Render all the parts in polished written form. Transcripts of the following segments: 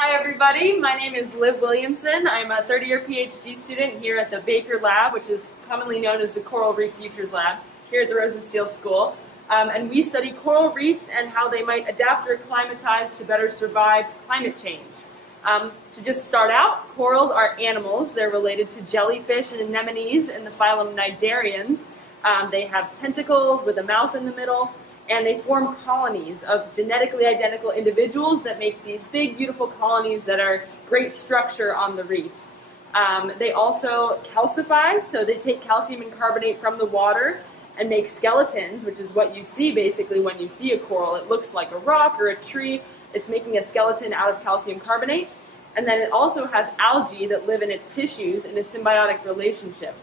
Hi everybody, my name is Liv Williamson. I'm a third-year Ph.D. student here at the Baker Lab, which is commonly known as the Coral Reef Futures Lab, here at the Rosenstiel School. And we study coral reefs and how they might adapt or acclimatize to better survive climate change. To just start out, corals are animals. They're related to jellyfish and anemones in the phylum Cnidarians. They have tentacles with a mouth in the middle, and they form colonies of genetically identical individuals that make these big, beautiful colonies that are great structure on the reef. They also calcify, so they take calcium and carbonate from the water and make skeletons, which is what you see basically when you see a coral. It looks like a rock or a tree. It's making a skeleton out of calcium carbonate. And then it also has algae that live in its tissues in a symbiotic relationship.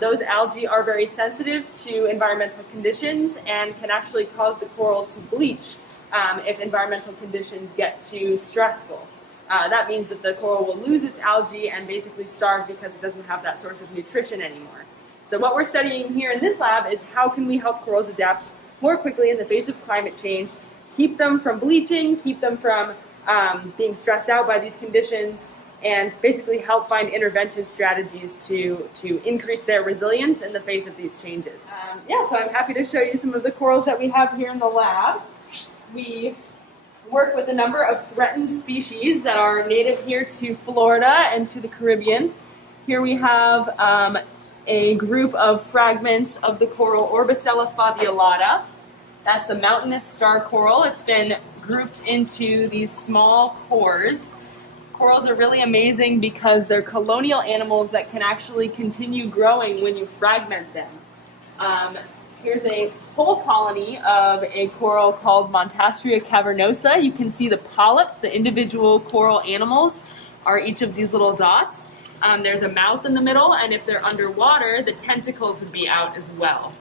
Those algae are very sensitive to environmental conditions and can actually cause the coral to bleach if environmental conditions get too stressful. That means that the coral will lose its algae and basically starve because it doesn't have that source of nutrition anymore. So what we're studying here in this lab is how can we help corals adapt more quickly in the face of climate change, keep them from bleaching, keep them from being stressed out by these conditions, and basically help find intervention strategies to increase their resilience in the face of these changes. So I'm happy to show you some of the corals that we have here in the lab. We work with a number of threatened species that are native here to Florida and to the Caribbean. Here we have a group of fragments of the coral Orbicella faviolata. That's a mountainous star coral. It's been grouped into these small pores. Corals are really amazing because they're colonial animals that can actually continue growing when you fragment them. Here's a whole colony of a coral called Montastria cavernosa. You can see the polyps, the individual coral animals, are each of these little dots. There's a mouth in the middle, and if they're underwater, the tentacles would be out as well.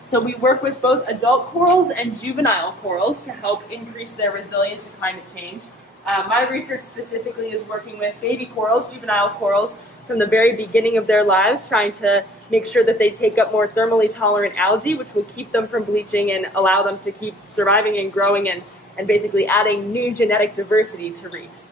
So we work with both adult corals and juvenile corals to help increase their resilience to climate change. My research specifically is working with baby corals, juvenile corals, from the very beginning of their lives, trying to make sure that they take up more thermally tolerant algae, which will keep them from bleaching and allow them to keep surviving and growing and basically adding new genetic diversity to reefs.